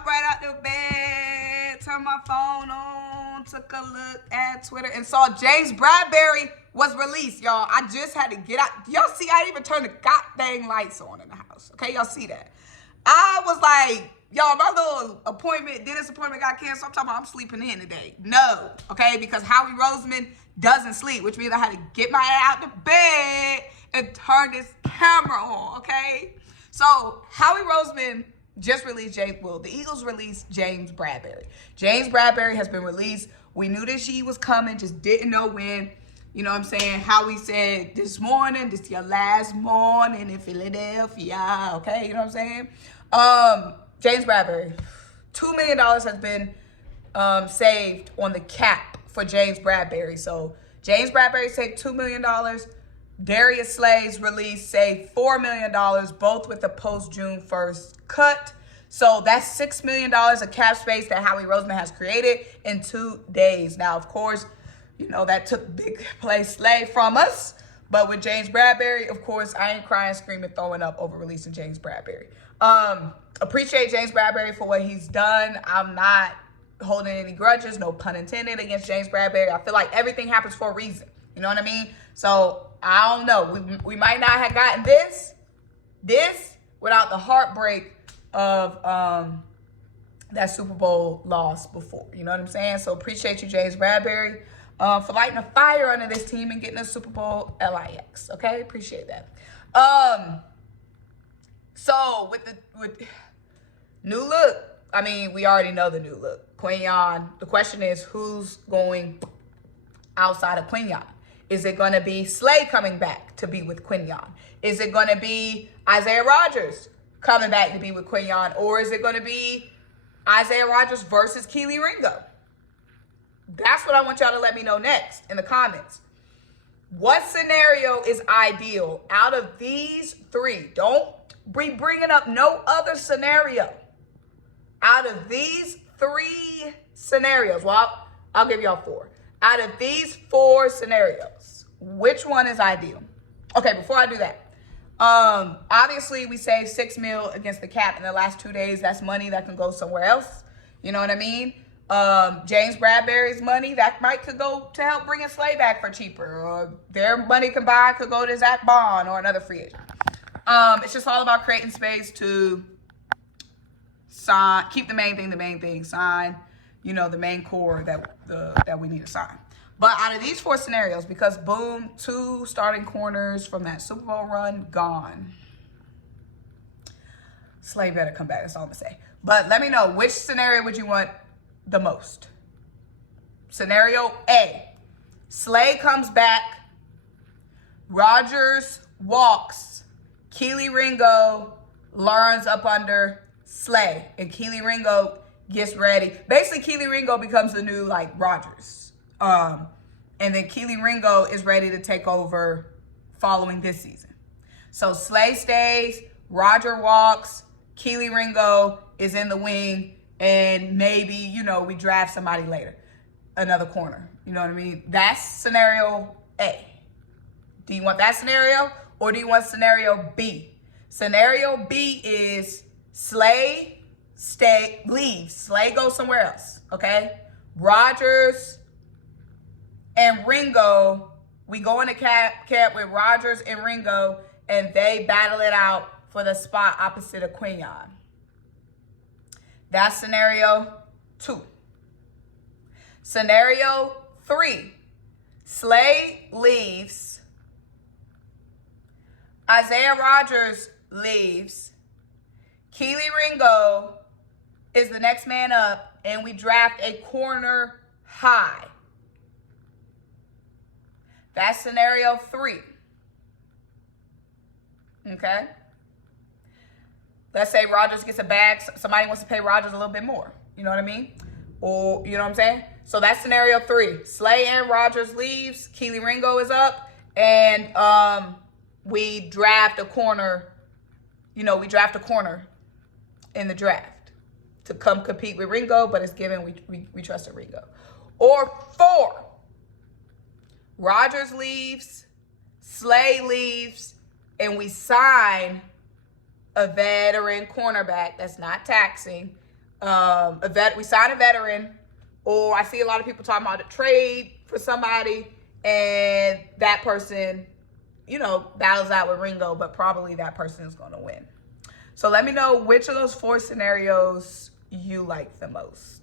Hop right out the bed, turn my phone on, took a look at Twitter, and saw James Bradberry was released, y'all. I just had to get out. Y'all see, I didn't even turn the goddamn lights on in the house. Okay, y'all see that? I was like, y'all, my little dentist appointment got canceled. I'm talking about I'm sleeping in today. No, okay, because Howie Roseman doesn't sleep, which means I had to get my ass out the bed and turn this camera on, okay? So Howie Roseman just released the Eagles released James Bradberry. James Bradberry has been released. We knew that she was coming, just didn't know when. You know what I'm saying? Howie said this morning, this your last morning in Philadelphia. Okay, you know what I'm saying? James Bradberry, $2 million has been saved on the cap for James Bradberry. So James Bradberry saved $2 million. Darius Slay's release saved $4 million, both with the post-June 1st cut. So that's $6 million of cap space that Howie Roseman has created in 2 days. Now, of course, you know, that took big play Slay from us. But with James Bradberry, of course, I ain't crying, screaming, throwing up over releasing James Bradberry. Appreciate James Bradberry for what he's done. I'm not holding any grudges, no pun intended, against James Bradberry. I feel like everything happens for a reason. You know what I mean? So I don't know. We might not have gotten this without the heartbreak of that Super Bowl loss before. You know what I'm saying? So appreciate you, James Bradberry, for lighting a fire under this team and getting a Super Bowl LIX. Okay, appreciate that. So with new look, I mean, we already know the new look. Quinyon. The question is, who's going outside of Quinyon? Is it going to be Slay coming back to be with Quinyon? Is it going to be Isaiah Rodgers coming back to be with Quinyon? Or is it going to be Isaiah Rodgers versus Keely Ringo? That's what I want y'all to let me know next in the comments. What scenario is ideal out of these three? Don't be bringing up no other scenario. Out of these three scenarios, well, I'll give y'all four. Out of these four scenarios, which one is ideal? Okay, before I do that, obviously we saved $6 million against the cap in the last 2 days. That's money that can go somewhere else. You know what I mean? James Bradberry's money, that could go to help bring a Slay back for cheaper. Or their money combined could go to Zach Bond or another free agent. It's just all about creating space to sign, keep the main thing, sign, you know, the main core that we need to sign. But out of these four scenarios, because boom, 2 starting corners from that Super Bowl run gone. Slay better come back, that's all I'm gonna say. But let me know, which scenario would you want the most? Scenario A, Slay comes back, Rodgers walks, Keely Ringo learns up under Slay, and Keely Ringo gets ready. Basically, Keely Ringo becomes the new, like, Rodgers. And then Keely Ringo is ready to take over following this season. So Slay stays, Roger walks, Keely Ringo is in the wing, and maybe, you know, we draft somebody later, another corner. You know what I mean? That's scenario A. Do you want that scenario, or do you want scenario B? Scenario B is Slay leaves. Slay goes somewhere else, okay? Rodgers and Ringo, we go into camp with Rodgers and Ringo, and they battle it out for the spot opposite of Quinyon. That's scenario 2. Scenario 3, Slay leaves, Isaiah Rodgers leaves, Keely Ringo is the next man up, and we draft a corner high. That's scenario 3. Okay? Let's say Rodgers gets a bag. Somebody wants to pay Rodgers a little bit more. You know what I mean? Or, you know what I'm saying? So that's scenario 3. Slay and Rodgers leaves. Keely Ringo is up. And we draft a corner. You know, we draft a corner in the draft to come compete with Ringo, but it's given we trusted Ringo. Or 4, Rodgers leaves, Slay leaves, and we sign a veteran cornerback that's not taxing, we sign a veteran, or I see a lot of people talking about a trade for somebody, and that person, battles out with Ringo, but probably that person is going to win. So let me know which of those 4 scenarios you like the most.